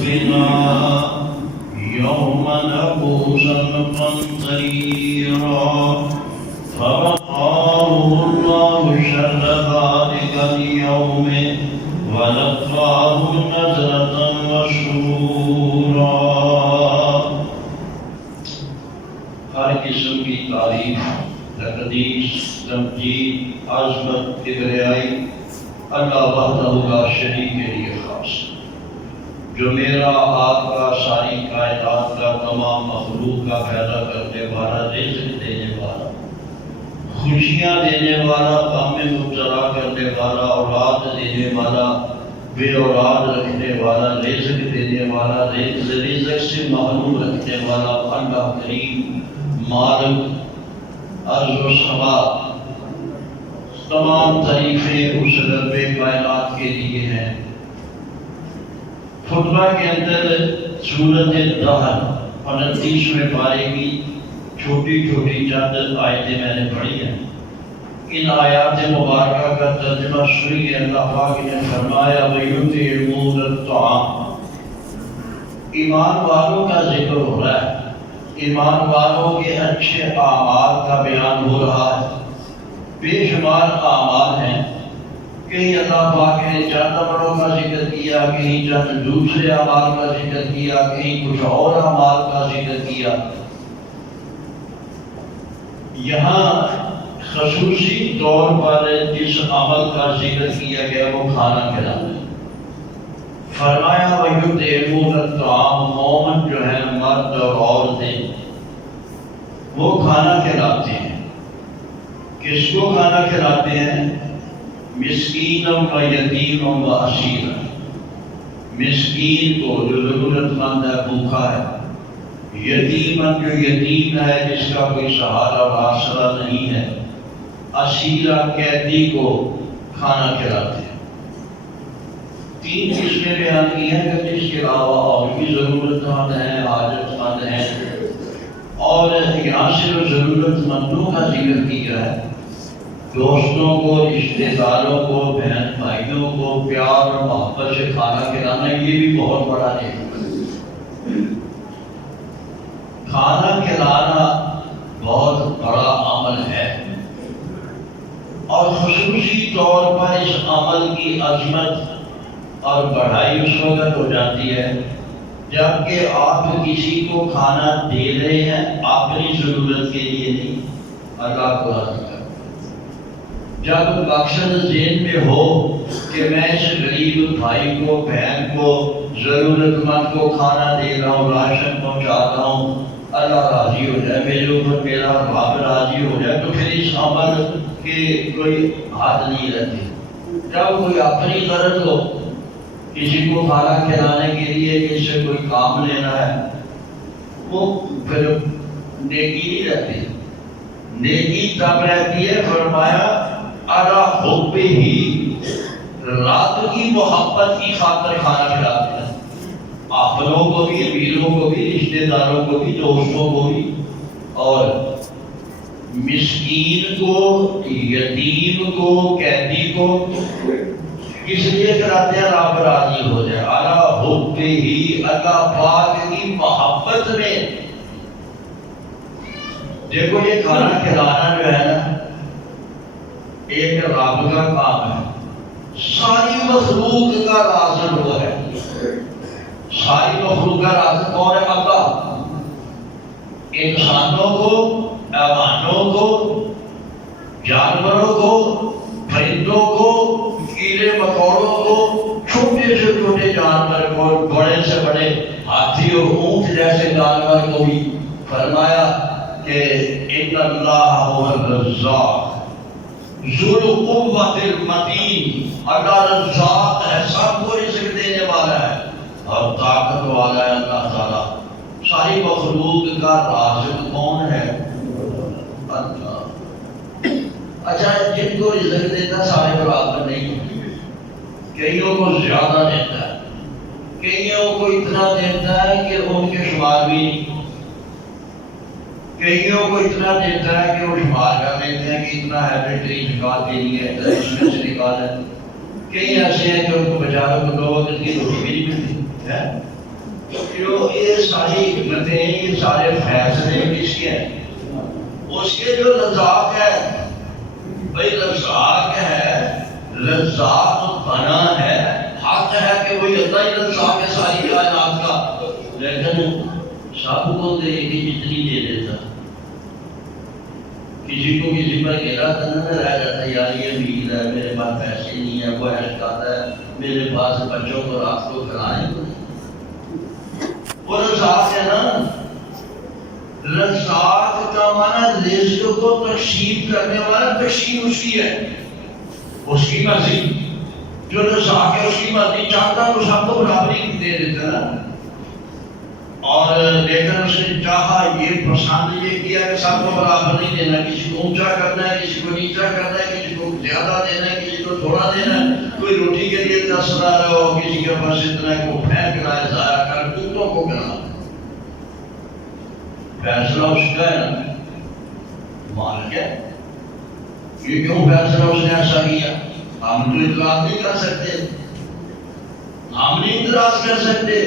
ربنا يوما عبوسا قمطريرا فوقاه الله شر ذلك اليوم ولقاه نضرة وسرورا۔ ہر قسم کی تعریف، تقدیس، تمجید، عظمت، کبریائی اللہ وحدہ لا شریک کے لیے خاص، جو میرا آپ کا، ساری کائنات کا، تمام مخلوق کا پیدا کرنے والا، رزق دینے والا، خوشیاں دینے والا، غم میں مبتلا کرنے والا، اولاد دینے والا، بے اولاد رکھنے والا، رزق دینے والا، رزق سے محروم رکھنے والا اللہ کریم مالک ارض و سما، تمام تعریفیں اس رب کائنات کے لیے ہیں۔ خطبہ کے اندر سورۃ الدہر 29ویں پارے کی چھوٹی چھوٹی چند آیتیں میں نے پڑھی ہیں۔ ان آیات مبارکہ کا ترجمہ سنیے۔ اللہ پاک نے فرمایا وَيُطْعِمُونَ الطَّعَامَ، ایمان والوں کا ذکر ہو رہا ہے، ایمان والوں کے اچھے اعمال کا بیان ہو رہا ہے۔ بے شمار اعمال ہیں، کہیں اللہ پاک نے چند عملوں کا ذکر کیا، کہیں چند دوسرے اعمال کا ذکر کیا، کہیں کچھ اور اعمال کا ذکر کیا۔ یہاں خصوصی طور پر جس عمل کا ذکر کیا گیا وہ کھانا کھلانا ہے۔ فرمایا وَيُطْعِمُونَ الطَّعَامَ، مومن جو ہے مرد اور عورتیں وہ کھانا کھلاتے ہیں۔ کس کو کھانا کھلاتے ہیں؟ مسکینا و یتیما و اسیرا، مسکین کو جو ضرورت مند ہے، بھوکا ہے، یتیمن جو یتیم ہے جس کا کوئی سہارا اور آسرا نہیں ہے، اسیرا قیدی کو کھانا کھلاتے ہیں۔ تین قسمیں بیان کی ہیں کہ جس کے علاوہ اور بھی ضرورت مند ہیں، حاجت مند ہیں، اور یہاں سے جو ضرورت مندوں کا ذکر کیا ہے، دوستوں کو، رشتہ داروں کو، بہن بھائیوں کو پیار اور محبت سے کھانا کھلانا، یہ بھی بہت بڑا نعمت ہے۔ کھانا کھلانا بہت بڑا عمل ہے، اور خصوصی طور پر اس عمل کی عظمت اور بڑھائی اس وقت ہو جاتی ہے جبکہ آپ کسی کو کھانا دے رہے ہیں اپنی ضرورت کے لیے نہیں، اللہ کو راضی کر۔ جب مقصد ذہن میں ہو کہ میں اس غریب بھائی کو، بہن کو، ضرورت مند کو کھانا دے رہا ہوں، راشن پہنچا رہا ہوں، اللہ راضی ہو جائے، میرے اوپر میرا رب راضی ہو جائے، تو پھر اس عمل کے کوئی حد نہیں رہتی۔ جب کوئی اپنی غرض ہو، کسی کو کھانا کھلانے کے لیے جس سے کوئی کام لینا ہے، وہ پھر نیکی نہیں رہتی۔ نیکی تب رہتی ہے، فرمایا اَلَا حُبِّهِ، رات کی محبت کی خاطر کھانا کھلاتے ہیں، اپنوں کو بھی، امیروں کو بھی، رشتہ داروں کو بھی، دوستوں کو بھی، اور مسکین کو، یتیم کو، قیدی کو اس لیے کراتے ہیں رب راضی ہو جائے۔ اَلَا حُبِّهِ، اللہ پاک کی محبت میں۔ دیکھو یہ کھانا کھلانا جو ہے نا، ایک رب کا کام ہے، ساری مخلوق کا رازق وہ ہے۔ ساری مخلوق کا رازق کون ہے؟ اللہ۔ انسانوں کو، حیوانوں کو، جانوروں کو، پرندوں کو، کیڑے مکوڑوں کو، چھوٹے سے چھوٹے جانور کو، بڑے سے بڑے ہاتھی اور اونٹ جیسے جانور کو بھی فرمایا کہ ان اللہ هو الرزاق ذو القوۃ المتین، اللہ رزاق ہے، سب کو رزق دینے والا ہے اور طاقت والا ہے اللہ تعالیٰ۔ ساری مخلوق کا رازق کون ہے؟ اللہ۔ اچھا، جن کو رزق دیتا سارے برابر نہیں ہوتے، کئیوں کو زیادہ دیتا ہے، کئیوں کو اتنا دیتا ہے کہ ان کے شمار بھی نہیں، کئیوں کو اتنا دیتا ہے کہ وہ شمار کر لیتے ہیں کہ اتنا ہے، اتنی زکوٰۃ دینی ہے، اتنا اس میں سے نکال ہے۔ کئی ایسے ہیں کہ ان کو بیچاروں کو 2 وقت کی روٹی بھی نہیں ملتی ہے، جو یہ ساری حکمتیں یہ سارے فیصلے کس کے ہیں؟ اس کے جو رزاق ہے بھائی رزاق ہے، رزاق بنا ہے، حق ہے کہ وہی اللہ ہی رزاق ہے ساری کائنات کا، لیکن سب کو دے گی جتنی دے دیتا، کسی کو کسی پر گرا تو نہ رہ جاتا یار یہ امید ہے میرے پاس پیسے نہیں ہے، وہ ایسا آتا ہے میرے پاس بچوں کو رات کو کھلائیں، وہ رزاق ہے نا۔ رزاق کا معنی رزق کو تقسیم کرنے والا، تقسیم اس کی ہے، اس کی مرضی، جو رزاق ہے اس کی مرضی، چاہتا ہے وہ سب کو برابری دے دیتا نا، اور لیکن اس نے چاہا یہ پسند یہ کیا کہ سب کو برابر نہیں دینا، کسی کو اونچا کرنا ہے، کسی کو نیچا کرنا ہے، کسی کو زیادہ دینا ہے، کسی کو تھوڑا دینا ہے، کوئی روٹی کے لیے تسلا رہا ہو، کسی کے پاس اتنا ہے کو پھینک رہا ہے، ضائع کر کتوں کو کرنا، فیصلہ اس کا ہے نا، مالک ہے۔ یہ کیوں فیصلہ اس نے ایسا کیا؟ ہم تو اعتراض نہیں کر سکتے، ہم نہیں اعتراض کر سکتے،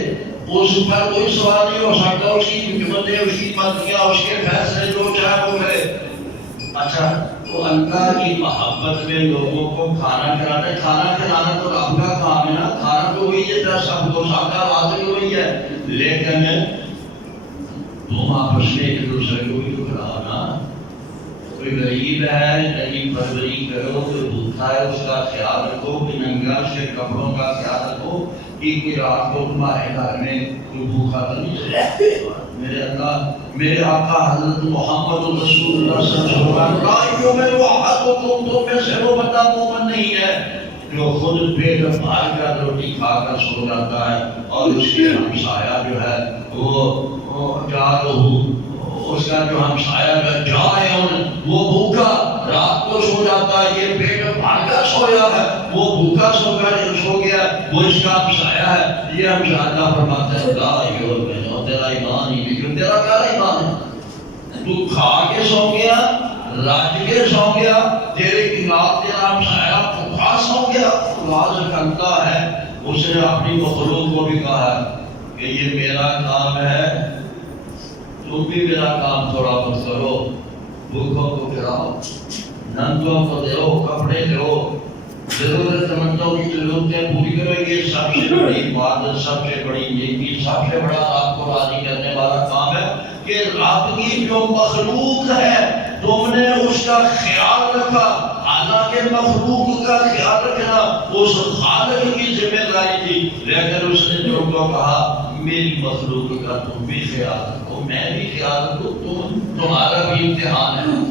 اس پر کوئی سوال نہیں ہو سکتا، اس کی حکمتیں، اس کی مرضیاں، اس کے فیصلے جو چاہے وہ کرے۔ اچھا تو اللہ کی محبت میں لوگوں کو کھانا کھلانا ہے، کھانا کھلانا تو رب کا کام ہے نا، کھانا تو وہی ہے سب کو، سب کا حاصل وہی ہے، لیکن تم آپس میں ایک دوسرے کو بھی تو کھلاؤ نا، کوئی غریب ہے غریب پروری کرو، کوئی بھوکا ہے اس کا خیال رکھو، کوئی ننگا اس کے کپڑوں کا خیال رکھو، کہ رات کو تمہارے گھر میں کوئی بھوکا تو نہیں چلے۔ میرے اللہ میرے آقا حضرت محمد رسول اللہ صلی اللہ علیہ وسلم تم میں سے وہ بندہ مومن نہیں ہے جو خود پیٹ بھر کر روٹی کھا کر سو جاتا ہے اور اس کے ہمسایہ جو ہے وہ اس کا جو ہمسایہ ہے وہ بھوکا رات کو سو جاتا ہے، یہ پیٹ بھر کر سویا ہے، وہ بھوکا سو گیا، وہ اس کا ہمسایہ ہے۔ یہ ہمسایہ اللہ فرماتا ہے تیرا ایمان ہی نہیں، تیرا کیا ایمان ہے؟ تو کھا کے سو گیا، رج کے سو گیا، تیرے خلاف تیرا ہمسایہ بھوکا سو گیا۔ واضح کرتا ہے اس نے اپنی مخلوق کو بھی کہا ہے کہ یہ میرا کام ہے، تم بھی میرا کام تھوڑا بہت کرو، بھوکوں کو کھلاؤ، ننگوں کو دو، کپڑے دو، ضرورت مندوں کی ضرورتیں پوری کرو۔ یہ سب سے بڑی عبادت، سب سے بڑی نیکی، سب سے بڑا آپ کو راضی کرنے والا کام ہے کہ رب کی جو مخلوق ہے تم نے اس کا خیال رکھا۔ حالانکہ مخلوق کا خیال رکھنا اس خالق کی ذمہ داری تھی، لیکن اس نے جو کو کہا میری مخلوق کا تم بھی خیال رکھو، میں بھی خیال رکھوں، تمہارا بھی امتحان ہے۔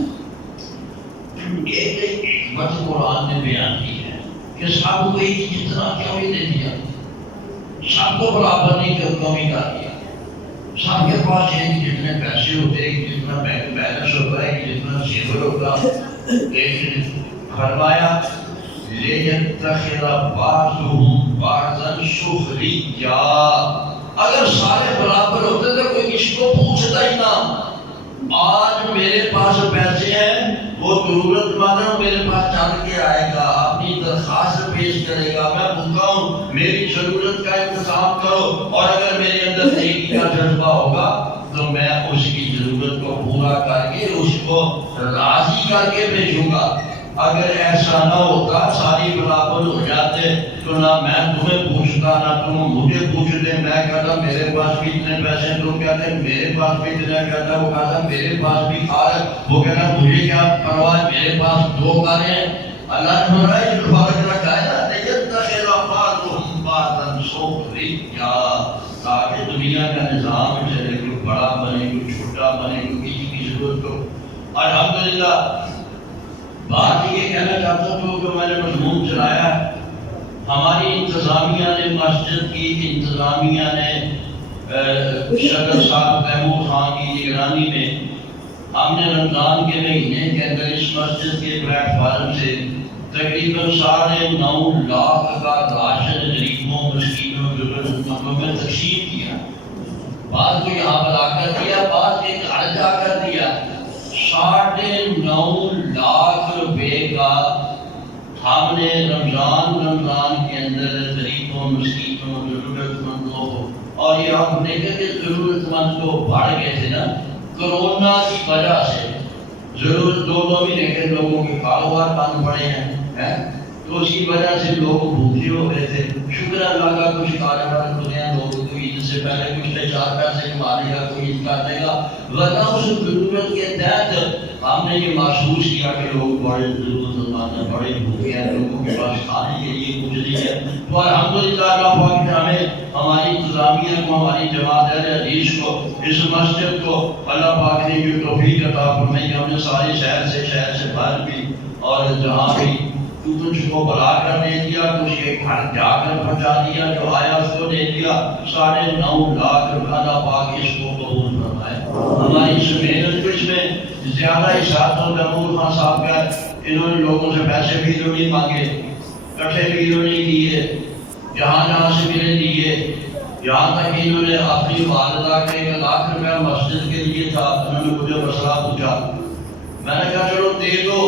ایک حکمت قرآن نے بیان کی ہے کہ سب کو ایک جتنا کیوں ہی دے دیا، سب کو برابر نہیں کمی کر دیا، سب کے پاس ایک جتنے پیسے ہوتے، ایک جتنا بینک بیلنس ہوگا، ایک جتنا زیور ہوگا، ایک فرمایا لِيَتَّخِذَ بَعْضُهُمْ بَعْضًا سُخْرِيًّا۔ اگر سارے برابر ہوتے تو کوئی کسی کو پوچھتا ہی نہ۔ آج میرے پاس پیسے ہیں، وہ ضرورت مند میرے پاس چل کے آئے گا، اپنی درخواست پیش کرے گا، میں بھوکا ہوں میری ضرورت کا انتظام کرو، اور اگر میرے اندر نیکی کا جذبہ ہوگا تو میں اس کی ضرورت کو پورا کر کے اس کو راضی کر کے بھیجوں گا۔ اگر ایسا نہ ہوتا، ساری برابر ہو جاتے تو نہ میں تمہیں پوچھتا نہ تم مجھے پوچھتے، میں کہتا میرے پاس بھی اتنے پیسے، تم کہتے میرے پاس بھی اتنے، کہتا وہ کہتا میرے پاس بھی کار ہے، وہ کہتا مجھے کیا پرواہ، میرے پاس دو کاریں ہیں۔ اللہ نے فرمایا یہ فرق رکھا ہے نا، لِيَتَّخِذَ بَعْضُهُمْ بَعْضًا سُخْرِيًّا، تاکہ دنیا کا نظام چلے، کوئی بڑا بنے، کوئی چھوٹا بنے، کوئی کسی کی ضرورت ہو۔ الحمدللہ بات یہ کہنا چاہتا ہوں جو میں نے مضمون چلایا ہے، ہماری انتظامیہ نے، مسجد کی انتظامیہ نے صدر صاحب تیمور خان کی نگرانی میں ہم نے رمضان کے مہینے کے اندر اس مسجد کے پلیٹ فارم سے تقریباً 9.5 لاکھ کا راشن غریبوں، مسکینوں، ضرورت مندوں میں تقسیم کیا۔ بعض کو یہاں بلا کر دیا، بعض کے گھر جا کر دیا۔ 9.5 لاکھ روپے کا ہم نے رمضان کے اندر غریبوں، مسکینوں، ضرورت مندوں کو اور یہ آپ دیکھیں کہ ضرورت مند کو بڑھ گئے تھے نا کرونا کی وجہ سے، ضرورت 2 مہینے لوگوں کے کاروبار بند پڑے ہیں تو اس کی وجہ سے لوگ بھوکے ہو گئے تھے۔ شکر اللہ کا کچھ کاروبار کھلے ہیں، لوگوں کو عید سے پہلے کچھ 4 پیسے کما لے گا، کوئی عید کر دے گا، ورنہ اس ضرورت کے تحت ہم نے یہ محسوس کیا کہ لوگ بڑے ضرورت مند ہیں، بڑے بھوکے ہیں، لوگوں کے پاس کھانے کے لیے کچھ نہیں ہے۔ تو الحمدللہ اللہ پاک نے ہمیں ہماری انتظامیہ کو، ہماری جماعت اہل حدیث کو، اس مسجد کو اللہ پاک نے جو توفیق عطا فرمائی، ہم نے سارے شہر سے باہر بھی اور جہاں بھی تو کچھ کو بلا کر دے دیا، کچھ کے گھر جا کر پہنچا دیا، جو آیا اس کو دے دیا۔ 9.5 لاکھ روپیہ اللہ پاک اس کو قبول فرمائے۔ ہماری اس محنت کو اس میں زیادہ حصہ تو تیمور خان صاحب کا، انہوں نے لوگوں سے پیسے بھی تو نہیں مانگے، کٹھے بھی تو نہیں دیے، جہاں سے ملے دیے، یہاں تک انہوں نے اپنی والدہ کے 1 لاکھ روپیہ مسجد کے لیے تھا۔ انہوں نے مجھے مسئلہ پوچھا، میں نے کہا چلو دے دو،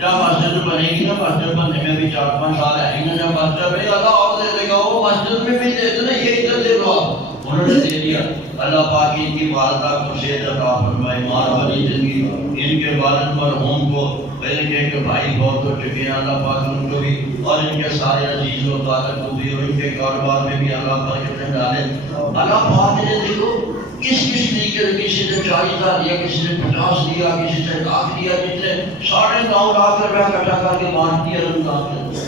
جب مسجد بنے گی نا، مسجد بننے میں بھی 4-5 سال ہے نا، جب مسجد بنے اللہ اور دے دے گا، وہ مسجد میں بھی دے دے نا، یہ ادھر دے دو آپ۔ انہوں نے دے دیا۔ اللہ پاک ان کی والدہ کو صحت عطا فرمائے، مار بھری زندگی، ان کے والد مرحوم کو، ان کے بھائی بہت ہو چکے ہیں، اللہ پاک ان کو بھی اور ان کے سارے عزیز و طالب کو بھی، اور ان کے کاروبار میں بھی اللہ برکت ڈالے۔ اللہ پاک نے دیکھو کس طریقے سے، کسی نے 40,000 دیا، کسی نے 50 دیا، کسی نے 1 لاکھ دیا، کسی نے 9.5 لاکھ روپیہ اکٹھا کر کے بانٹ دیا رمضان میں۔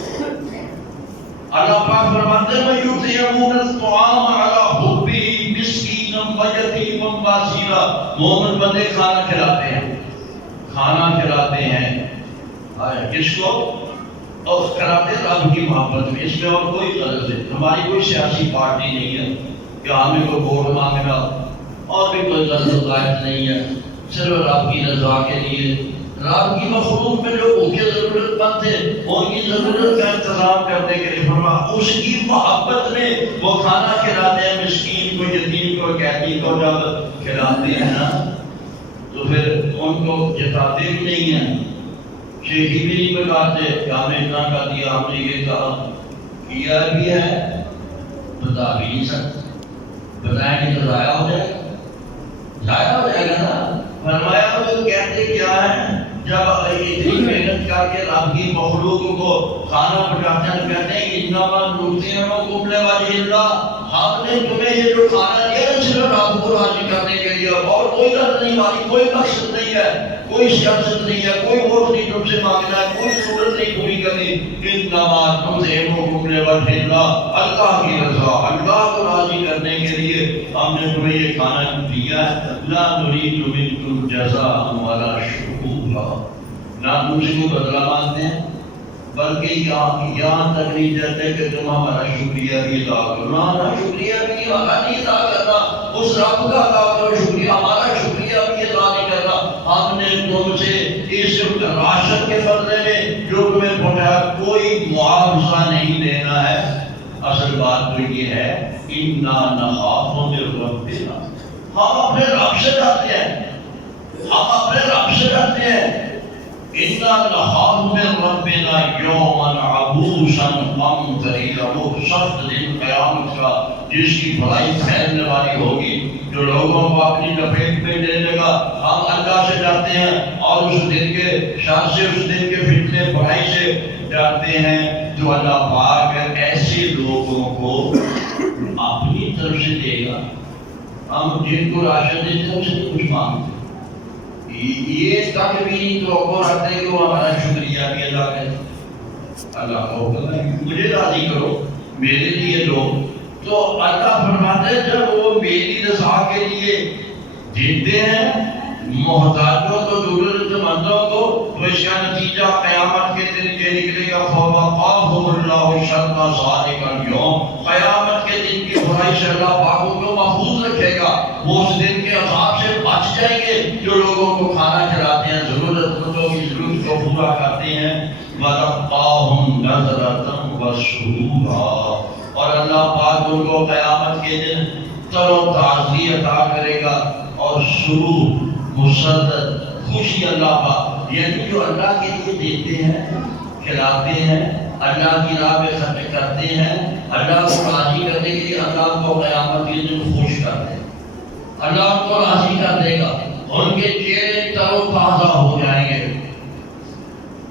اللہ پاک فرماتے ہیں وَيُطْعِمُونَ الطَّعَامَ عَلَىٰ حُبِّهِ مِسْكِينًا وَيَتِيمًا وَأَسِيرًا۔ مومن بندے کھانا کھلاتے ہیں، کھانا کھلاتے ہیں کس کو؟ اور کھلاتے رب کی محبت میں، اس میں اور کوئی غرض ہے، ہماری کوئی سیاسی پارٹی نہیں ہے کہ ہمیں کوئی ووٹ مانگنا، اور بھی کوئی غرض غائب نہیں ہے، صرف رب کی رضا کے لیے، رب کی مخلوق میں جو بھوکے ضرورت مند تھے ان کی ضرورت کا انتظام کرنے کے لیے فرمایا، اس کی محبت میں وہ کھانا کھلاتے ہیں، مسکین کو، یتیم کو، قیدی کو جب کھلاتے ہیں نا تو پھر ان کو جتاتے بھی نہیں ہیں، شیخی بھی نہیں بتاتے کہ ہم نے اتنا کا دیا، ہم نے یہ کہا کیا بھی ہے، بتا بھی نہیں سکتے، بتائیں گے تو ضائع ہو جائے گا، ضائع ہو جائے گا نا۔ فرمایا وہ کہتے کیا ہے، جب اتنی محنت کر کے رب کی مخلوق کو کھانا پکاتے ہیں، کہتے ہیں انما نطعمکم لوجہ اللہ، ہم نے تمہیں یہ جو کھانا دیا ہے صرف رب کو راضی کرنے کے لیے، اور کوئی غرض نہیں، ہماری کوئی مقصد نہیں ہے، کوئی سیاست نہیں ہے، کوئی ووٹ نہیں تم سے مانگنا ہے، کوئی ضرورت نہیں پوری کرنی، انما نطعمکم لوجہ اللہ، اللہ کی رضا، اللہ کو راضی کرنے کے لیے ہم نے تمہیں یہ کھانا دیا ہے، لا نريد منکم جزاء ولا شکورا، نہ تم سے کوئی بدلہ مانگتے ہیں، بلکہ یہاں تک نہیں جاتے کہ تم ہمارا شکریہ بھی ادا کرو، ہمارا شکریہ بھی ہمارا نہیں ادا کرنا، اس رب کا ادا کرو شکریہ، ہمارا شکریہ بھی ادا نہیں کرنا، ہم نے تم سے اس راشد کے بدلے میں جو تمہیں پہنچایا کوئی معاوضہ نہیں دینا ہے۔ اصل بات تو یہ ہے اِنَّا نَخَافُ مِن رَبِّنَا، ہم اپنے رب سے ڈرتے ہیں، ہم اپنے رب سے ڈرتے ہیں۔ اِنَّا نَخَافُ مِن رَبِّنَا يَوْمًا عَبُوسًا قَمْطَرِيرًا، وہ سخت دن قیامت کا جس کی بھلائی پھیلنے والی ہوگی، جو لوگوں کو اپنی لپیٹ میں لے لے گا۔ ہم اللہ سے ڈرتے ہیں اور اس دن کے شر سے، اس دن کے فتنے برائی سے ڈرتے ہیں، تو اللہ پاک ایسے لوگوں کو اپنی طرف سے دے گا۔ ہم جن کو راشن دیتے ہیں ان سے کچھ مانگتے، یہ تک بھی نہیں توقع رکھتے کہ وہ ہمارا شکریہ بھی ادا کرے۔ اللہ کو مجھے راضی کرو، میرے لیے دو، تو اللہ فرماتے ہیں جب وہ میری رضا کے لیے دیتے ہیں محتاجوں کو، ضرورت مندوں کو، تو اس کا نتیجہ قیامت کے دن یہ نکلے گا فَوَقَاهُمُ اللَّهُ شَرَّ ذَلِكَ الْيَوْمِ، قیامت کے دن کی برائی سے اللہ پاک ان کو محفوظ رکھے گا، وہ اس دن کے عذاب سے بچ جائیں گے جو لوگوں کو کھانا کھلاتے ہیں، ضرورت مندوں کی ضرورت کو پورا کرتے ہیں۔ وَلَقَّاهُمْ نَضْرَةً وَسُرُورًا، اور اللہ پاک ان کو قیامت کے دن تر و تازگی عطا کرے گا اور سرور، مسرت، خوشی اللہ پاک، یعنی جو اللہ کے لیے دیتے ہیں، کھلاتے ہیں، اللہ کی راہ میں خرچ کرتے ہیں، اللہ کو راضی کرنے کے لیے اللہ کو قیامت کے دل خوش کر دے، اللہ ان کو راضی کر دے گا، ان کے چہرے تر و تازہ ہو جائیں گے۔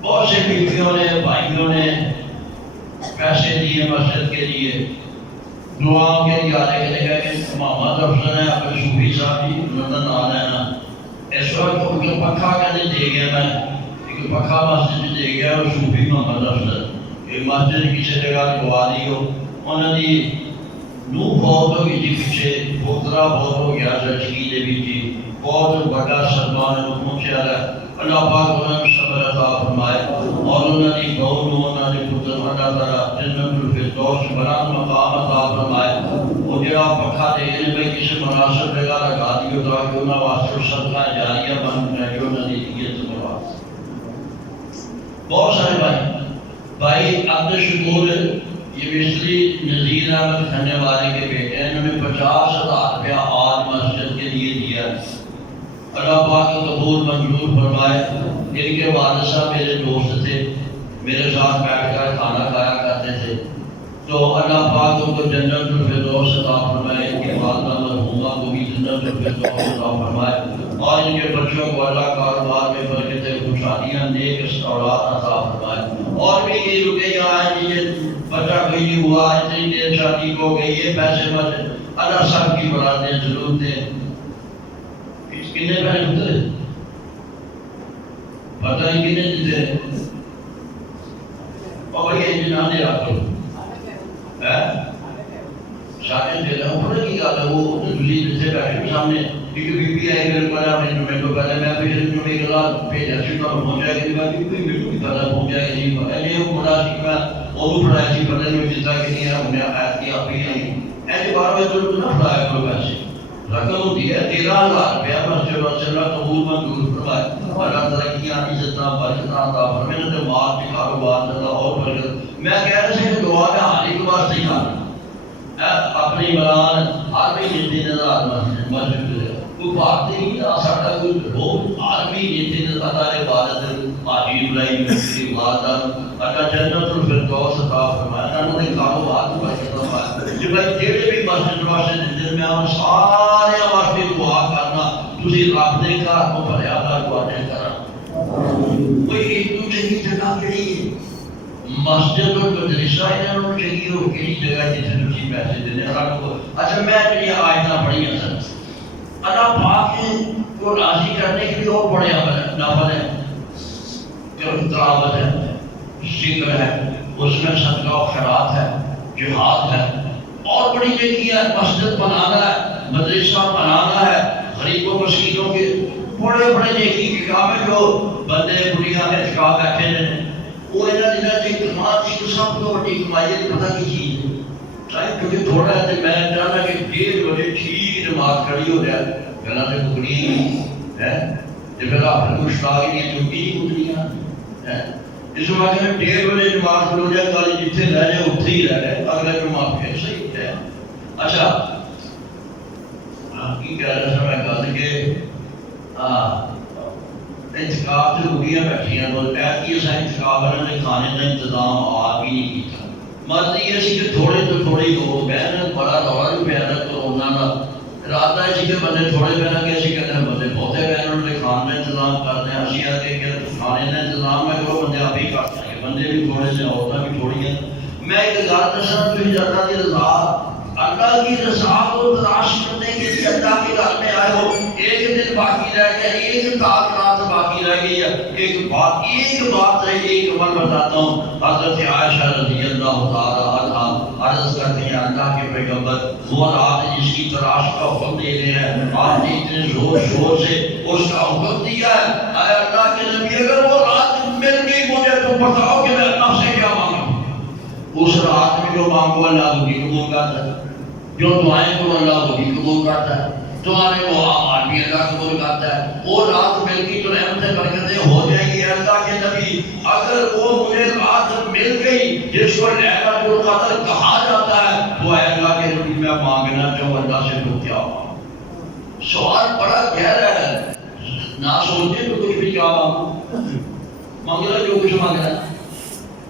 بہت سے بیویوں نے، بھائیوں نے پیسے دیے مسجد کے لیے، دعاؤں کے لیے آنے کے لیے کہ محمد افضل ہے اپنے صوفی صاحب جی لندن آ لینا، اس وقت ان کے پکھا کہنے دے گیا، میں ایک پکھا مسجد میں دے گیا، اور صوفی محمد افضل ایک مسجد کسی جگہ دعا دی ہو، انہوں نے نو بہت ہو گئی جی، پیچھے پوترا بہت ہو گیا زچگی دے بھی جی، بہت بڑا سلمان پہنچا ہے، اللہ پاک انہوں نے صبر عطا فرمائے، اور انہوں نے گون انہوں نے پتر اللہ تعالیٰ جنت الفردوس بلند مقام عطا فرمائے، اور جڑا پکھا دے گئے بھئی کسی مناسب جگہ لگا دیو تاکہ انہوں واسطے صدقہ جاریہ بن جائے جو انہوں نے نیت کروا۔ بہت سارے بھائی عبد شکور یہ مصری نذیر احمد کھنے والے کے بیٹے ہیں، انہوں نے 50,000 روپیہ آج مسجد کے لیے دیا، اللہ پاک کا قبول منظور فرمائے۔ ان کے والد صاحب میرے دوست تھے، میرے ساتھ بیٹھ کر کھانا کھایا کرتے تھے، تو اللہ پاک ان کو جنت الفردوس عطا فرمائے، ان کے والدہ مرحومہ کو بھی جنت الفردوس عطا فرمائے، اور ان کے بچوں کو اللہ کاروبار میں برکتیں خوشحالیاں نیک اولاد عطا فرمائے۔ اور بھی یہ رکے یہاں ہیں جی، بچہ کوئی ہوا اتنی دیر شادی کو گئی ہے، پیسے بچے، اللہ سب کی برادیں ضرور دیں۔ کتنے پیسے ہوتے پتہ نہیں کتنے دیتے، اور یہ جنہاں نے آپ کو شاید دے رہا ہوں، پتہ کی گا ہے وہ دوسری جیسے بیٹھے سامنے کیونکہ بی پی آئی گھر پر آپ نے تو پہلے میں پھر جو میرے لئے بھیجا سی تو پہنچ جائے گی، میں کوئی میرے کو پتہ پہنچ جائے گی، یہ بڑا سی میں وہ پڑھایا سی پتہ نہیں جتا کہ نہیں ہے، انہیں آیت کی آپ ہی نہیں ایسے بار میں تو نہ پڑھایا کرو پیسے رقم ہوتی ہے 13,000 روپیہ مسجد اللہ قبول منظور فرمائے، اللہ تعالیٰ کی عزتاں برکتاں عطا فرمائے، نہ مال کے کاروبار سے اور برکت۔ میں کہہ رہا سی کہ دعا میں حالی کے واسطے ہی کرنا اپنی عمران ہر مہینے 3,000 مسجد کوئی بات نہیں، ساڈا کوئی لوگ عالمی نیتی ادارے عبادت حاجی ابراہیم کی عبادت اللہ جنت الفردوس عطا فرمائے، انہوں نے کاروبار کو برکت فرمائے۔ جو بھائی جڑے بھی مسجد واسطے دل میں آن سارے واسطے دعا کرنا، تسی رب دے گھر کو بھریا کر دعائیں کرنا۔ کوئی ایک دوسرے کی جگہ کہڑی ہے مسجد اور مدرسہ انہوں نے چاہیے ہو کہڑی جگہ جتنے تسی پیسے دینے رب کو۔ اچھا میں جڑی آیتاں پڑھیاں سن، اللہ پاک کو راضی کرنے کے لیے اور بڑے نفل ہیں، تلاوت ہے، ذکر ہے، اس میں صدقہ و خیرات ہے، جہاد ہے، اور بڑی نیکی ہے، مسجد بنانا ہے، مدرسہ بنانا ہے، غریبوں مسکینوں کے بڑے بڑے نیکی کے کام ہے۔ جو بندے بڑھیاں میں چکا بیٹھے ہیں وہ انہاں دنوں سے کمائی کی سب تو بڑی کمائی ہے، پتہ کی چیز ہے چاہے کیونکہ تھوڑا ہے تو میں چاہتا کہ 1:30 بجے ٹھیک نماز کھڑی ہو جائے، پہلا تو ککڑی ہے تو پہلا اپنے مشتاق نہیں چکی ککڑیاں ہے، اس وقت میں 1:30 بجے نماز کھڑ ہو جائے، کالی جتنے رہ جائے اتنے ہی رہ جائے، اگلے نماز پھر صحیح ہے۔ اچھا کی کہہ رہا تھا میں کہا کہ انتخاب سے ہوگیاں بیٹھیاں بولتے ہیں کہ ایسا انتخاب ہے کھانے کا انتظام آپ ہی نہیں کیتا، مرضی یہ سی کہ تھوڑے تو تھوڑے ہو بہن بڑا دورہ بھی پیدا کرونا کا ارادہ ہے کہ بندے تھوڑے پہنا کہ اسی کہتے ہیں بندے بہتے بہن نے کھانے کا انتظام کرتے ہیں، اسی آگے کہ کھانے کا انتظام ہے وہ بندے آپ ہی کرتے ہیں، بندے بھی تھوڑے سے عورتیں بھی تھوڑی ہیں۔ میں ایک گل دسنا تھی اللہ کی رضا، اللہ کی رضا کو تلاش کرنے کے لیے اللہ کے گھر میں آئے ہو، ایک دن باقی رہ گیا، ایک رات باقی رہ گئی ہے، ایک بات ہے، ایک عمل بتاتا ہوں۔ حضرت عائشہ رضی اللہ تعالی عنہا عرض کرتے ہیں اللہ کے پیغمبر وہ رات جس کی تلاش کا حکم دے رہے ہیں، آج اتنے زور شور سے اس کا حکم دیا ہے، اے اللہ کے نبی اگر وہ رات مل گئی مجھے تو بتاؤ کہ میں اللہ سے کیا مانگوں۔ اس رات میں جو مانگو اللہ وہی قبول کرتا ہے، جو دعائیں کو اللہ وہی قبول کرتا ہے، تمہارے وہ اعمال بھی اللہ قبول کرتا ہے۔ وہ رات مل گئی تو رحمتیں برکتیں ہو جائیں گی۔ اللہ کے نبی اگر وہ مجھے رات مل گئی جس کو لیلۃ القدر کہا جاتا ہے تو اے اللہ کے نبی میں مانگنا چاہوں اللہ سے تو کیا مانگوں؟ سوال بڑا گہرا ہے، نہ سوچے تو کچھ بھی کیا مانگو، مانگنا جو کچھ مانگنا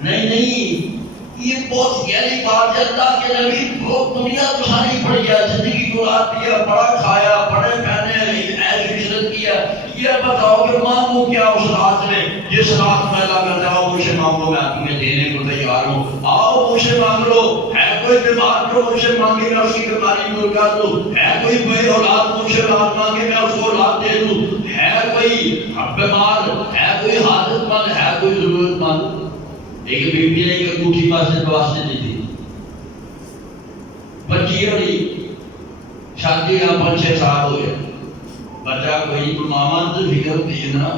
نہیں، یہ بہت گہری بات ہے. اللہ کے نبی بہت دنیا گزاری پڑی ہے, زندگی گزار دیا, بڑا کھایا, بڑے پہنے, ایش عشرت کیا. یہ بتاؤ کہ مانگو کیا اس رات میں جس رات میں اللہ کہتا ہے آؤ مجھ سے مانگو, میں تمہیں دینے کو تیار ہوں. آؤ مجھ سے مانگ لو. ہے کوئی بیمار جو مجھ سے مانگے گا اس کی بیماری دور کر دوں. ہے کوئی بے اولاد مجھ سے اولاد مانگے میں اس کو اولاد دے دوں. ہے کوئی بیمار, ہے کوئی حاجت مند, ہے کوئی ضرورت مند. ایک بیٹی نے ایک انگوٹھی واسطے واسطے دی تھی, بچی ہوئی شادی کا 5-6 سال ہو گئے, بچہ کوئی ماما تو فکر ہوتی ہے نا,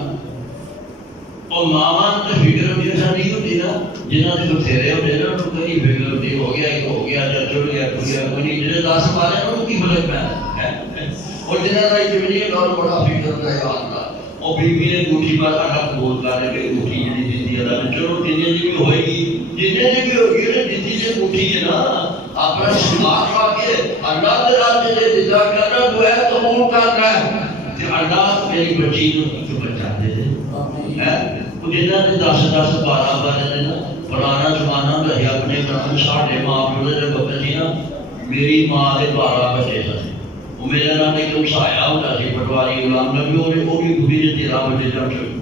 اور ماما تو فکر ہوتی ہے نہیں ہوتی نا, جنہوں نے بتھیرے ہوتے نا تو کہیں فکر ہوتی ہو گیا کہ ہو گیا یا چڑھ گیا ٹوٹ گیا کوئی نہیں, جنہیں 10 سال ہے ان کی فرق پہ ہے, اور جنہیں رائی چمنی ہے اور بڑا فکر ہوتا ہے اللہ. اور بیوی نے انگوٹھی پر اللہ قبول کر کے انگوٹھی جنہیں دی تھی اللہ نے, چلو جنہیں بھی ہوئے گی, جنہیں بھی ہوگی نا جتنی سے انگوٹھی ہے نا اپنا سماج پا کے اللہ تعالیٰ جنہیں دیتا کرنا وہ ہے قبول کرنا ہے کہ اللہ میری بچی کو بچا دے دے. جنہوں نے 10-10 12 نے نا پرانا زمانہ رہے اپنے گھر ساڈے ماں پیو نے بچے نا, میری ماں کے 12 بچے سن. وہ میرے نام ایک سایا ہوتا سی پٹواری غلام نبی, وہ بھی بڑی نے 13 بچے جب چڑھ.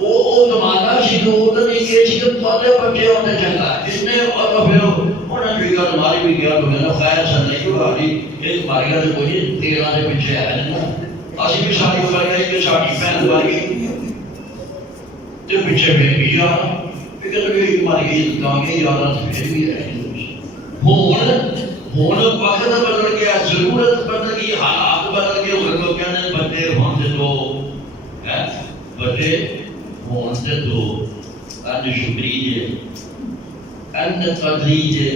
وہ زمانہ سی تو انہوں نے یہ سی کہ پہلے بچے ہونے چنگا ہے جس نے, اور پھر انہوں نے گل ہماری بھی گیا تو کہنا خیر سن نہیں کہ ہماری ایک ہماری گل کوئی نہیں 13 سے پیچھے ہے نا, اسی بھی ساری کر گئے کہ ساری بہن والی تو پیچھے بیٹھی آ پھر ہماری عزت کام کے یادات پھر بھی رہے. ہوں وقت بدل گیا, ضرورت بدل گئی, حالات بدل گئے. وہ لوگ کہنے بچے ہونے دو, بچے ہونے دو, انج شکریہ انج قدریہ.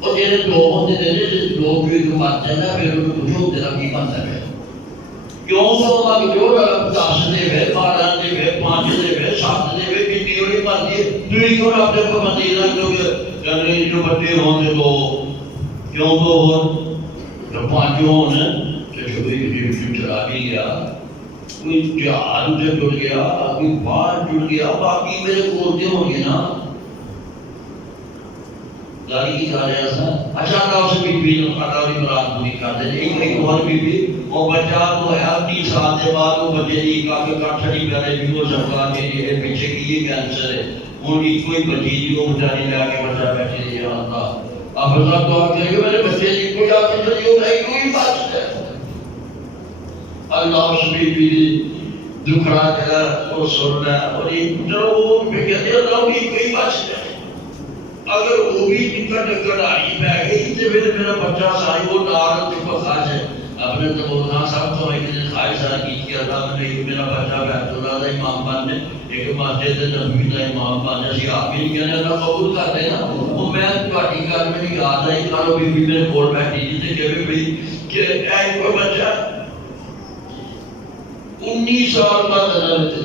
اور جیسے دو ہوتے تھے دو بھی کماتے ہیں نا, پھر ان کو پوچھو تیرا کی بنتا ہے کیوں تو مانگ جو 10 دے وے 12 دے وے 5 دے وے 7 دے وے کتنی ہوئی مرضی دوری کو اپنے پابندی رکھ دو کہ جو بچے ہونے دو کیوں تو ہو جب 5 ہونے تو کوئی چلا بھی گیا, کوئی جہاز سے جڑ گیا, کوئی باہر جڑ گیا, باقی میرے کورتے ہوں گے نا. گاڑی کی جا رہا تھا اچانک اس بی بی نے کھڑا بھی مراد پوری کر دے. ایک اور بی بی وہ بچہ تو ہے 30 سال کے بعد وہ بچے کی کافی کاٹھڑی کرے بھی وہ سرکار کے لیے پیچھے کی یہ کینسر ہے, ان کی کوئی بچی جی وہ بچاری لے کے بچہ بیٹھے رہی ہے. اب حضرت دعا کرے کہ میرے بچے کی کوئی آپ کی چلی ہو نہیں کوئی بات ہے. اللہ اس بی بی دکھڑا کر وہ سننا اور یہ چلو وہ کہتے ہیں اللہ کی کوئی بات ہے. اگر وہ بھی ٹکٹ آئی پہ گئی تو پھر میرا بچہ ساری وہ ڈار چکا خاص ہے اپنے تبوخان صاحب تو ایک دن خواہشات کی کہ اللہ میں میرا بچہ بیت اللہ کا امام بن ایک مسجد نبوی کا امام بن اسی آپ ہی کہنے اللہ قبول کر دے نا. وہ میں تہاڈی گل میں یاد آئی کل بھی میرے کول بیٹھی جی تے کہ بھئی کہ اے کوئی بچہ 19 سال بعد نظر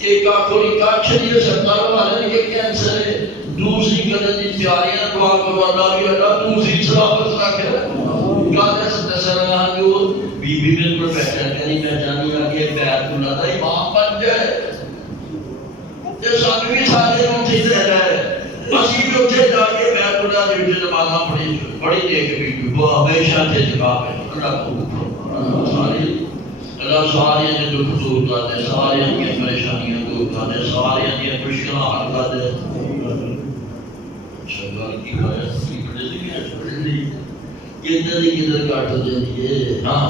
ایک آخری کاچھ دی سرکار والے نے یہ کینسر ہے. دوسری قدر کی تیاریاں دعا کرو اللہ بھی اللہ دوسری سلامت رکھے. قادر سلام جو بی بی بالکل بیٹھا کہیں میں جانی ہوں کہ بیت اللہ کا امام بن جائے تے سانو بھی سارے نوں ٹھیک رہ جائے. اسی بھی اتنے جا کے بیت اللہ کے وچ نمازاں پڑھی دے کے بھی وہ ہمیشہ تے جواب ہے اللہ کو ساری اللہ سارے دے دکھ دور کر دے, سارے دی پریشانیاں دور کر دے, سارے دی مشکلاں حل کر دے. شغال کی بات کی بڑے دی ہے دی کدھر کدھر کاٹ دے یہ ہاں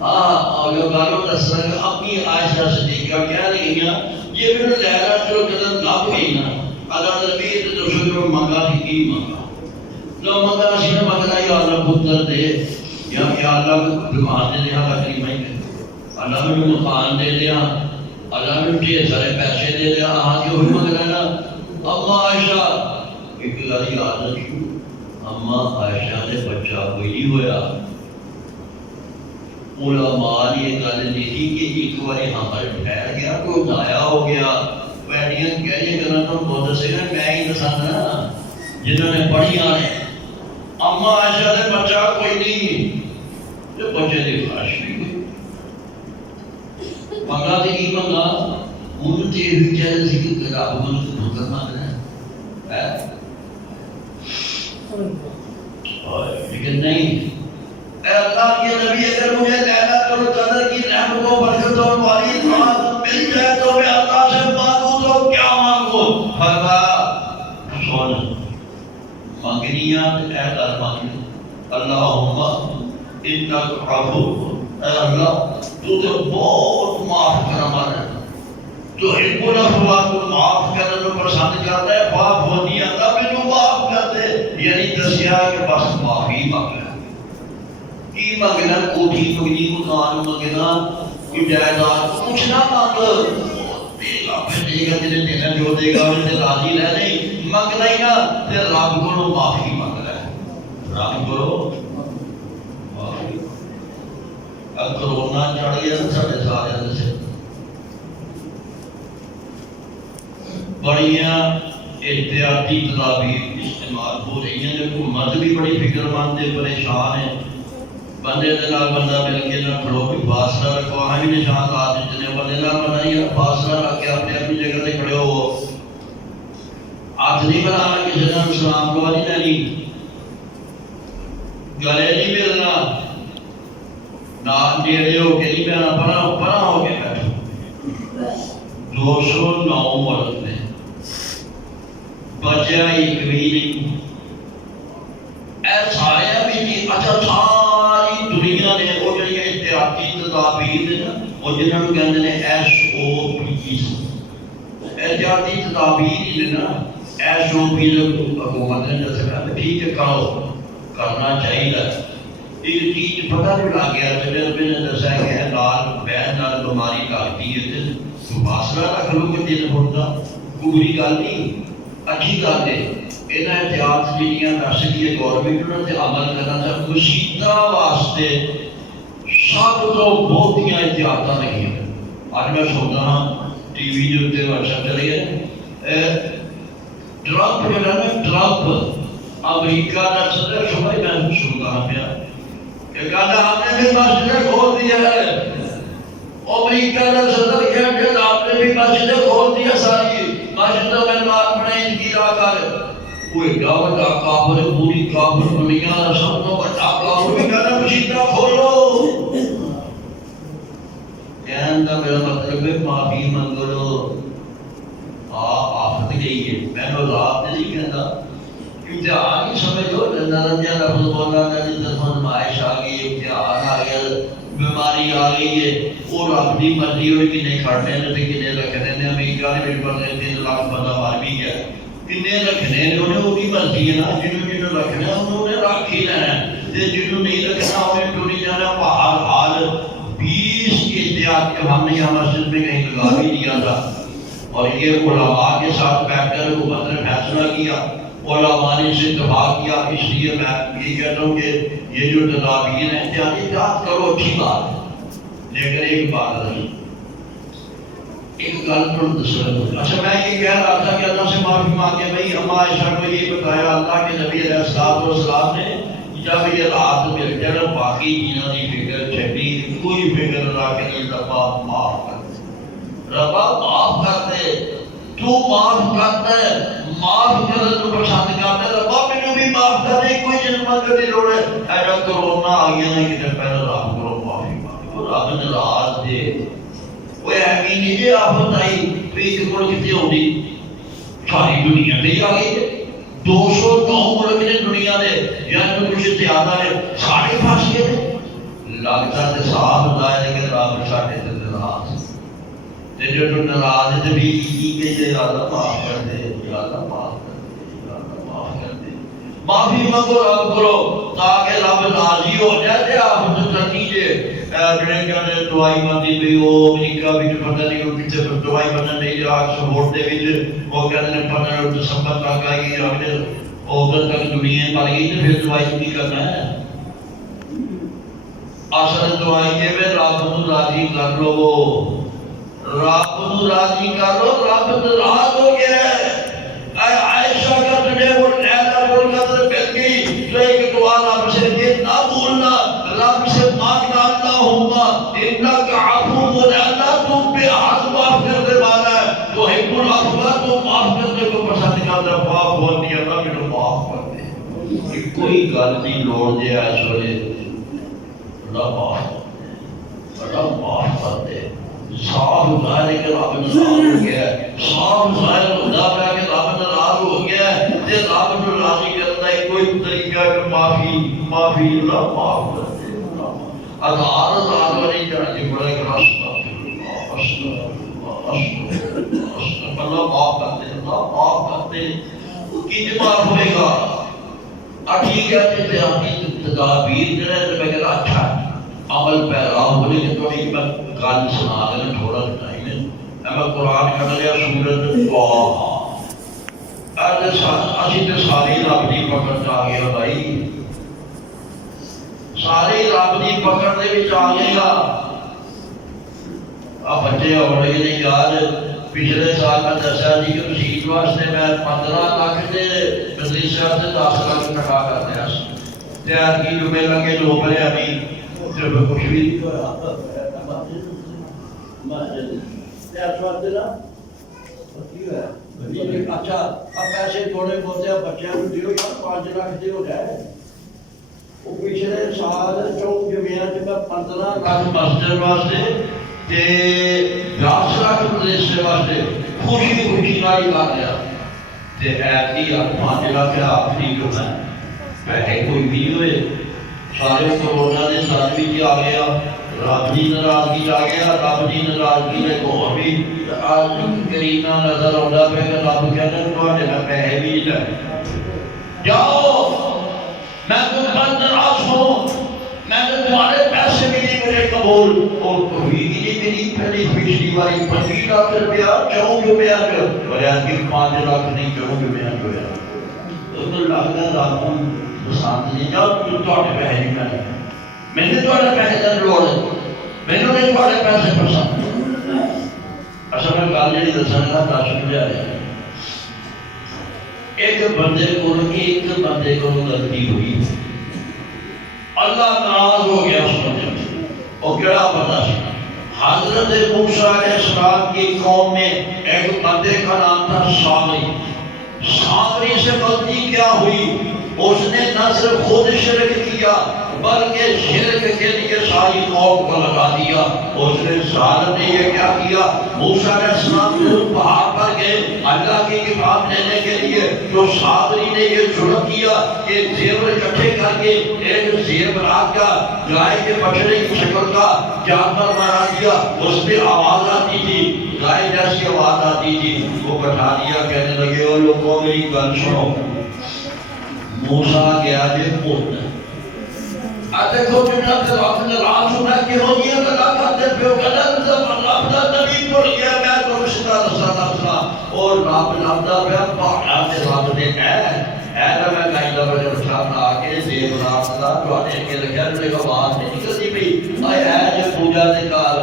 اور لوگ دسنا اپنی عائشہ صدیقہ کہہ رہی ہیں یہ پھر لیلا جو قدر لب گئی نا اللہ نبی تے دوسرے کو منگا کی منگا لو منگا سی نے منگا یا اللہ پتر دے یا اللہ دکان دے دیا اللہ کریمہ اللہ میں مکان دے دیا اللہ میں ڈھیر سارے پیسے دے دیا ہاں جو بھی منگ لینا. اما عائشہ ایک گل یاد رکھو, اما عائشہ نے بچہ کوئی نہیں ہویا. علماء نے یہ گل لکھی کہ ایک بار حمل ٹھہر گیا کوئی ضائع ہو گیا. بیٹیاں کہہ گلا تو بہت سے میں ہی دساں نا جنہوں نے پڑھیاں نے. اما عائشہ نے بچہ کوئی نہیں, جو بچے کی خواہش بھی ہوئی منگا تے کی منگا ہوں تو یہ بھی کہہ رہے تھے کہ رب کو پتر مانگنا ہے لیکن نہیں. اے اللہ کے نبی اگر مجھے لعنت اور قدر کی رحمت و برکت اور والی رحمت مل جائے تو میں اللہ سے مانگوں تو کیا مانگوں؟ فرمایا سن مانگنیاں اے اللہ مانگنی اللہم انک عفو اے اللہ تو بہت معاف کرنے والا ہے تو حب العفو کو معاف کرنے کو پسند کرتا ہے معاف ہونی اللہ بھی تو معاف کر دے یعنی دسیا کہ بس معافی مانگنا کی مانگنا کوٹھی مگنی مکان مانگنا کوئی جائیداد کچھ نہ مانگ دے گا پھر دے گا تیرے دینا جو دے گا انہیں راضی رہ نہیں مانگنا ہی نہ پھر رب کو معافی مانگنا ہے رب کو معافی اب کرونا چڑھ گیا نا ساڑھے سارے سے بڑیاں احتیاطی تدابیر استعمال ہو رہی ہیں جو حکومت بھی بڑی فکر مند ہے پریشان ہے بندے دے نال بندہ مل کے نہ کھڑو بھی فاصلہ رکھو ہاں بھی نشان لا دیتے ہیں بندے نال بندہ ہی فاصلہ رکھ کے اپنے اپنی جگہ تے کھڑے ہو ہاتھ نہیں بنانا کسی نے اسلام کو نہیں لینی گلے نہیں ملنا نہ نیڑے ہو کے نہیں بہنا پناہ ہو کے بیٹھو 209 مرد میں بچہ ایک بھی نہیں اے سارے بھی نہیں اچھا ساری دنیا نے وہ جڑی احتیاطی تدابیر نے وہ جنہاں نوں کہندے نے SOPs احتیاطی تدابیر نے نا SOPs حکومت نے جیسے کہا ٹھیک ہے کرو کرنا چاہیے ایک چیز پتہ نہیں لگ گیا تجربے نے دسا کہ لال بہن نال بیماری لگتی ہے تو فاصلہ رکھ لو کہ دل ہوتا کوئی بری گل نہیں اچھی گل ہے انہاں احتیاط جڑیاں دس دی گورنمنٹ انہاں تے عمل کرنا چاہیے مصیبتاں واسطے سب تو بہتیاں احتیاطاں لگیاں اج میں سندا ہاں ٹی وی دے اوتے واٹسپ چلے گئے ٹرمپ جو ہے نا ٹرمپ امریکہ کا صدر صبح میں سنتا ہوں پیا کہ کہا ہم نے بھی مسجدیں کھول دیا ہے امریکہ کا صدر کہہ کہ آپ نے بھی مسجدیں کھول دیا ساری مسجدوں میں نماز پڑھیں ان کی راہ کر کوئی بڑا کافر پوری کافر دنیا کا سب تو بڑا کافر بھی کہنا مسجدیں کھولو کہنا میرا مطلب ہے معافی منگو آفت گئی ہے میں نے رات نہیں کہتا امتحان ہی سمجھو نرم جا لفظ بولا نہ جس فرمائش آ گئی امتحان آ گیا بیماری آ گئی ہے وہ رب دی مرضی ہوئی کہ نہیں کھڑنے نے تے کنے رکھنے نے امریکہ نے بھی بندے 3 لاکھ بندہ مار بھی گیا کنے رکھنے نے انہیں وہ بھی مرضی ہے نا جنہوں رکھنا انہوں نے رکھ ہی لینا تے جنہوں نہیں رکھنا انہیں ٹوری جانا بہر حال 20 احتیاط کے ہم نے یہاں مسجد میں کہیں لگا بھی دیا تھا اور یہ علماء کے ساتھ بیٹھ کر حکومت نے فیصلہ کیا علماء نے سے اتفاق کیا اس لیے میں یہ کہتا ہوں کہ یہ جو تدابیر ہیں احتیاط کرو اچھی بات ہے لیکن ایک بات ہے ایک گل پر دسنا اچھا میں یہ کہہ رہا تھا کہ اللہ سے معافی مانگے بھائی اما عائشہ کو یہ بتایا اللہ کے نبی علیہ السلام نے جب یہ رات میں جڑ باقی چیزوں کی فکر چھڈی کوئی فکر نہ کہ نہیں ربا معاف کر ربا معاف کر دے تو معاف کرتا ہے معاف کرنے کو پسند کرتا ہے ربا مینوں بھی معاف کر دے کوئی جنمت دی لوڑ ہے ایسا کرونا آ گیا نہیں کہ پہلے رب کرو معافی مانگو رب نے راز دے وہ ایویں نہیں جی آفت آئی تو ایک کول کتنے ہوندی ساری دنیا تے آ گئی 209 ملک نے دنیا دے یعنی کچھ زیادہ نے سارے پھس گئے لگتا تے صاف ظاہر ہے کہ رب ساڈے تے ناراض تے جو ناراض تے بھی کی کہ اللہ معاف کر دے اللہ معاف کر دے اللہ معاف کر دے معافی مانگو رب کرو تاکہ رب راضی ہو جائے تے آپ ٹٹی جے جڑے کہندے دعائی مندی بھی او امریکہ وچ پتہ نہیں کتے دعائی بنن نہیں جا سپورٹ دے وچ وہ کہندے نے 15 دسمبر تک آئی گئی اگلے اگست تک دنیا مر گئی تے پھر دعائی کی کرنا ہے اصل دعائی ہے وے رب نوں راضی کر لو رب نوں راضی کر لو رب ناراض ہو گیا اے عائشہ کا تجھے وہ لہذا بول کر مل گئی تو ایک دعا رب سے یہ نہ بھولنا رب سے مانگنا اللہم انک عفو اللہ تم پہ حد معاف کر دے والا ہے کوئی گل کی لوڑ دے اس ویلے اللہ معاف کر دے صاف ظاہر ہے کہ رب ناراض ہو گیا ہے صاف ظاہر ہوتا پیا کہ رب ناراض ہو گیا ہے تے رب نو راضی کرن دا کوئی طریقہ کہ معافی اللہ معاف کر دے ہزار والی جانے بڑے راستہ اللہ معاف کر دے کی معاف ہوئے گا ٹھیک ہے تدابیر جڑا ہے میں کہتا اچھا عمل پیرا ہونے کہ تھوڑی میں گل سنا دینا تھوڑا ٹائم ہے میں قرآن کر لیا سورت اسی تے ساری رب دی پکڑ آ گیا بھائی ساری رب دی پکڑ دے وچ آ گئے گا بچے ہو رہے ہیں یار پچھلے سال میں دسیا جی کہ مسیح واسطے میں 15 لاکھ کے مدرسے سے 10 لاکھ اکٹھا کر دیا تیار کی جو میں لگے لوگ نے ابھی جب کچھ بھی اچھا اب پیسے تھوڑے بہت بچوں کو دیو یار 5 لاکھ دیو جائے وہ پچھلے سال چوک جمعیت میں 15 لاکھ مسجد واسطے 10 لاکھ مدرسے واسطے خوشی نال کر لیا تے ایتھی 5 لاکھ آخری جو ہے پیسے کوئی بھی ہوئے سارے کورونا کے ساتھ بھی آ گیا رب کی ناراضگی آ گیا رب کی ناراضگی نے اور بھی کرینا نظر آتا پہ کہ رب کہنا تھوڑے میں پیسے بھی لے جاؤ میں تم پر ناراض ہوں میں نے تمہارے پیسے بھی نہیں مجھے قبول اور کوئی نہیں میری پہلی پچھلی باری 25 لاکھ روپیہ 4 روپیہ جو بریاد کی 5 لاکھ نہیں 4 روپیہ جو ہے تو لگتا ہے رات کو پسند نہیں جاؤ تو تھوڑے پیسے نہیں کرنے میں نے تھوڑے پیسے دن لوڑ میں نے تھوڑے پیسے پسند اصل میں گل جی دساں گا 10 بجے آ رہے ایک بندے کو غلطی ہوئی اللہ ناراض ہو گیا اس بندے سے وہ کیڑا بندہ سی حضرت موسیٰ علیہ السلام کی قوم میں ایک بندے کا نام تھا سامری سے غلطی کیا ہوئی اس نے نہ صرف خود شرک کیا بلکہ شرک کے لیے ساری قوم کو لگا دیا اس نے ظالم نے یہ کیا کیا موسیٰ علیہ السلام پہاڑ پر گئے اللہ کی کتاب لینے کے لیے تو سامری نے یہ ظلم کیا کہ زیور اکٹھے کر کے ایک زیورات کا گائے کے بچڑے کی شکل کا جانور بنا دیا اس پہ آواز آتی تھی گائے جیسی آواز آتی تھی وہ بٹھا دیا کہنے لگے وہ لوگوں میری گل سنو موسیٰ گیا جے پوت دیکھو جنہاں سے رب نے راز ہونا کہ ہو یہ اللہ کرتے پہ ہو گلن سب اللہ نبی بول گیا میں تو رشتہ رسالہ اور رب نبدہ پہ پاڑا سے رب نے اے میں گائدہ بجے رسالہ آکے زیب راسدہ جو آنے کے لگے لے کا بات نہیں کرتی بھی اے جو پوجا دے کار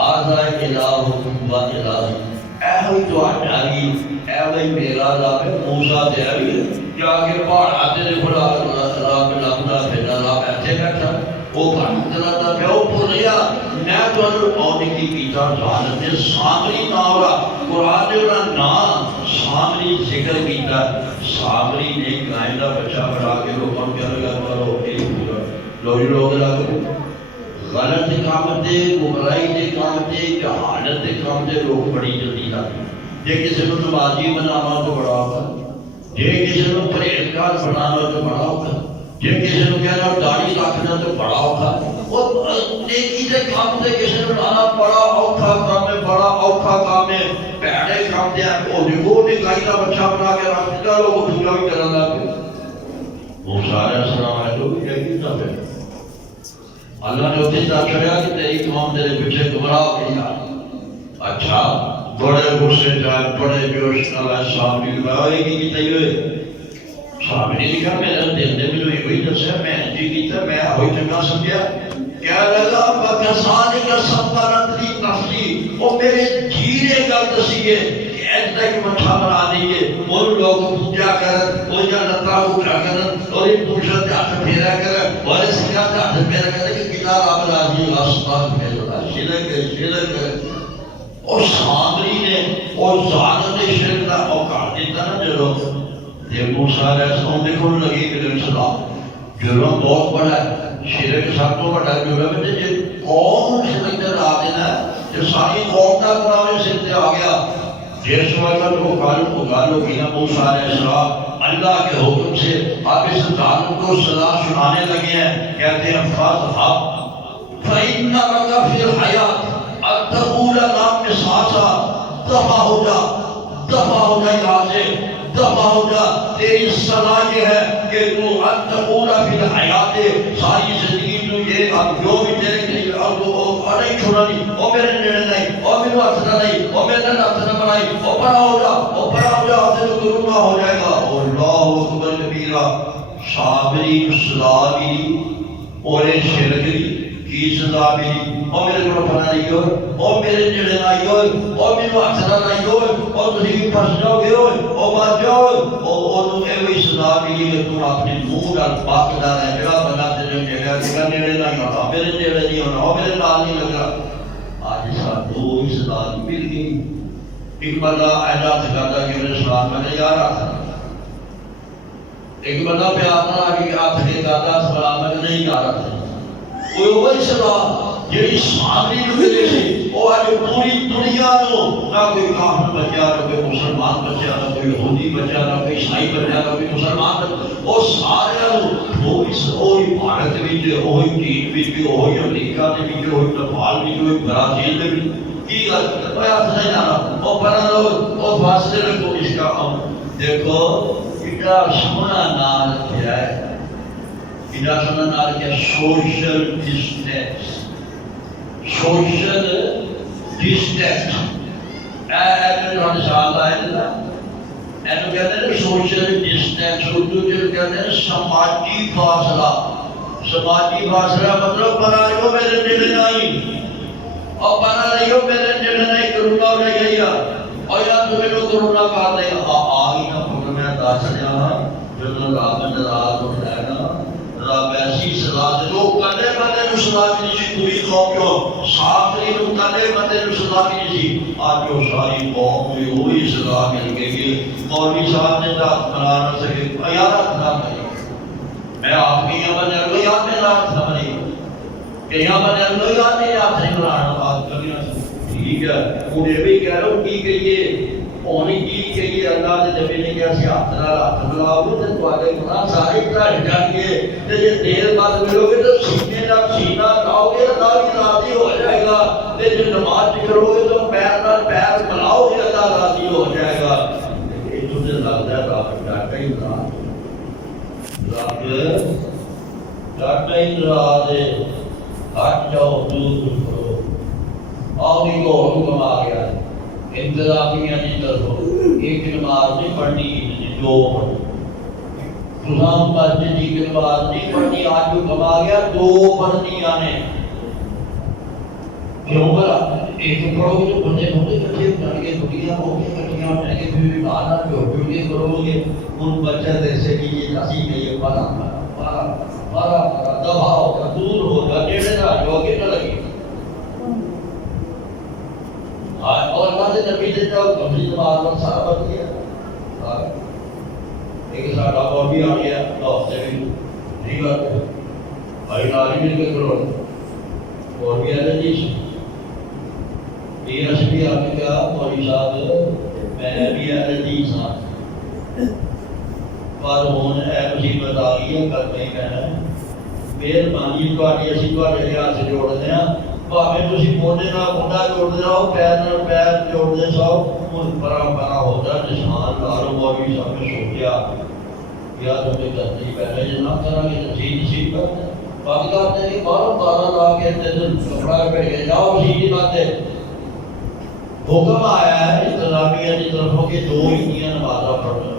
آزا الہ و الہ اے ہوئی تو آٹھاری اے ہوئی میرا رب موسیٰ دے ہوئی کیا کہ پاڑ آتے نے بڑا رب لگتا پھیلا رب ایسے بیٹھا وہ بھٹکتا تھا پہ وہ بھول گیا میں تو انہوں آنے کی پیتا ظالم نے سامری ناورا قرآن نے انہوں نام سامری ذکر کیتا سامری نے گائندہ بچہ بڑھا کے لوگوں کیا لگا کرو ایک پورا لوری لوگ لگا غلط کام دے گمرائی دے کام دے جہالت دے کام دے لوگ بڑی جلدی لگا یہ کسی کو نمازی بنانا تو بڑا ہوتا یہ کسی کو پریزگار بنانا تو بڑا ہوتا یہ کسی کو کہنا داڑھی رکھنا تو بڑا ہوتا اور نیکی دے کام دے کسی کو لانا بڑا اوکھا کام ہے بڑا اوکھا کام ہے پیڑے کام دے وہ نگاہی کا بچہ بنا کے رکھ دیتا لوگ پوجا بھی کرنا لگا موسیٰ علیہ السلام ہے تو بھی کیا کیتا پہ اللہ نے ہوتی تا چھڑیا کہ تیری قوم تیرے پیچھے گمراہ ہو گئی اچھا بڑے غصے جائے بڑے جوش اللہ سامنے لگائے گی کی تیوے سامنے لکھا میرا دل نے مجھے ہوئی دسیا میں جی کیتا میں ہوئی چنگا سمجھا کیا لگا وَكَسَانِ كَ سَبَّرَتْ لِي نَفْسِي وہ میرے جیرے گل دسیے کہ ایسا کہ مچھا بنا دیئے اور لوگ پوجا کرن اور یا لطا اٹھا کرن اور یہ پوچھا ہاتھ پھیرا کرن اور اس کا ہاتھ پھیرا کرن کہ کتاب آپ راضی آسمان پھیرا شرک اور سامری نے اور ظالم نے شرک کا اوقات دیتا نا جو موسیٰ علیہ السلام دیکھو لگی کہ السلام جرم بہت بڑا ہے، شرک سب تو بڑا جرم ہے جی قوم سے اندر آ دینا ہے، جو ساری قوم کا قرآن سے تے آ گیا جس وقت وہ گالو کی نا موسیٰ علیہ السلام اللہ کے حکم سے آپ اس ظالم کو سزا سنانے لگے ہیں، کہتے ہیں فَاذْهَبْ فَإِنَّ لَكَ فِي الْحَيَاةِ أَن تَقُولَ لَا قِصَاصَ، دفع ہو جا یہاں سے، دفع ہو جا، تیری سزا یہ ہے کہ تو ان تقول فی الحیات، ساری زندگی تو یہ اب جو بھی تیرے لیے اب نہیں چھوڑا نہیں، او میرے نیڑے نہیں، او میرے ہاتھ نہیں، او میرے ہاتھ نہ بنائی، او پڑا ہو جا، او پڑا ہو جا، تیرے کو گناہ ہو جائے گا۔ اللہ اکبر کبیرہ، صابری سزا بھی اور شرک کی سزا بھی، او میرے کو پڑا نہیں ہو، او میرے نیڑے نہیں ہو، او میرے ہاتھ نہ نہیں ہو، او تسی پھنس جاؤ گے، او بچ جاؤ، او تم ایویں سزا ملی کہ تم اپنے منہ نال پاک نہ رہ جگہ بنا تے جگہ نیڑے نہیں ہونا، میرے نیڑے نہیں ہونا، او میرے نال نہیں لگا۔ آج سانو ہی سزا مل گئی۔ ایک بندہ اعلان کرتا کہ میرے سلام میں جا رہا تھا، ایک بندہ پیار نہ آگے ہاتھ کے کہتا سلام میں نہیں جا رہا تھا، کوئی وہی سزا جیڑی سامری نو ملے سی، وہ آج پوری دنیا نو، نہ کوئی کافر بچا، نہ کوئی مسلمان بچا، نہ کوئی یہودی بچا، نہ کوئی عیسائی بچا، نہ کوئی مسلمان بچا، وہ سارے وہی بھارت وچ، وہی چین وچ، وہی امریکہ دے وچ، وہی نیپال وچ، وہی برازیل دے وچ، کی گل کوئی ہاتھ نہیں لانا، وہ پڑھا لو، وہ فاصلے رکھو، اس کا دیکھو کتنا سونا نام رکھا ہے، کتنا سونا نام رکھا ہے، سوشل ڈسٹینس، سوشل ڈسٹینس، ایسا نشان آئے نا، ایسا کہتے ہیں سوشل ڈسٹینس، اردو جو کہتے ہیں سماجی فاصلہ، سماجی فاصلہ مطلب بنا رہے میرے نیڑے نہیں، اور بنا رہی ہو میرے نیڑے نہیں، کرونا ہو رہی ہے، اور یا تمہیں لوگ کرونا کہا دے گا، آگی نا پھر میں داس جانا، جو رب نراز ہو جائے گا، رب ایسی سزا دے دو، کلے بندے نو سزا ملی سی پوری قوم جو ساتری نو کلے بندے نو سزا ملی سی، آج جو ساری قوم ہوئی وہی سزا مل گئی۔ مولوی صاحب نے رات بنا نہ سکے، یاد نہ بنی، میں آپ کی یہاں بنے لو یاد میں رات نہ بنی، کہ یہاں بنے لو یاد میں یاد نہیں بنانا، بات کرنی ٹھیک ہے، انہیں بھی کہہ رہا ہوں کی کہیے ہونی کی کہیے، اللہ نے جب نے کہا سی ہاتھ نہ ہاتھ ملاؤ گے تو تمہارے گناہ سارے کٹ جائیں گے، تے جے دیر بعد ملو گے تو سینے نال سینہ لاؤ گے، اللہ بھی راضی ہو جائے گا، تے جو نماز کرو گے تو پیر نال پیر ملاؤ گے، اللہ راضی ہو جائے گا۔ یہ تجھے لگتا ہے رب ڈاٹا ہی ناراض، رب ڈاٹا ہی ناراض ہے، ہٹ جاؤ دور کرو، آؤ بھی کو حکم آ گیا ہے انتظامیہ کی طرف، ایک نماز نہیں پڑھنی، دو خصوصاً مسجد کی نماز نہیں پڑھنی، آج جو کم آ گیا دو پڑھنی آنے، کیوں کرا ایک پڑھو گے تو بندے بندے کٹھے کر کے دنیا ہو کے کٹھیاں ہو کے پھر بھی آنا جو کے کرو گے، ان بچہ جیسے کہ یہ ہنسی میں یہ پارا دباؤ دور ہوگا، نیڑے نہ جو کہ نہ لگے، اور بعد نبی نے جو کبھی نماز پر سارا بن گیا، ایک ساڑھا اور بھی آ گیا ہفتے بھی نہیں بات ہے، بھائی ناری مل کے کرو اور بھی آنے جیس یہ بھی آپ نے کہا مولی صاحب میں بھی آنے جیس ہاں، پر ہون اے مصیبت آ گئی ہے، کر نہیں کہنا ہے، مہربانی تواڈی اسی تواڈے ہاتھ جوڑتے ہیں، بھاویں تسی موڈے نال موڈا جوڑدے رہو، پیر نال پیر جوڑدے رہو، من پرا ہو جا نشان لارو، مولوی صاحب نے سوچیا یا تمہیں کرتے پہلے یہ نہ کرا گے نصیب کرتے باقی کرتے کہ بارہ لا کے کپڑا پہ جاؤ، سیدھی بات ہے، حکم آیا ہے انتظامیہ کی طرفوں کے دو ہی نمازاں پڑھنا،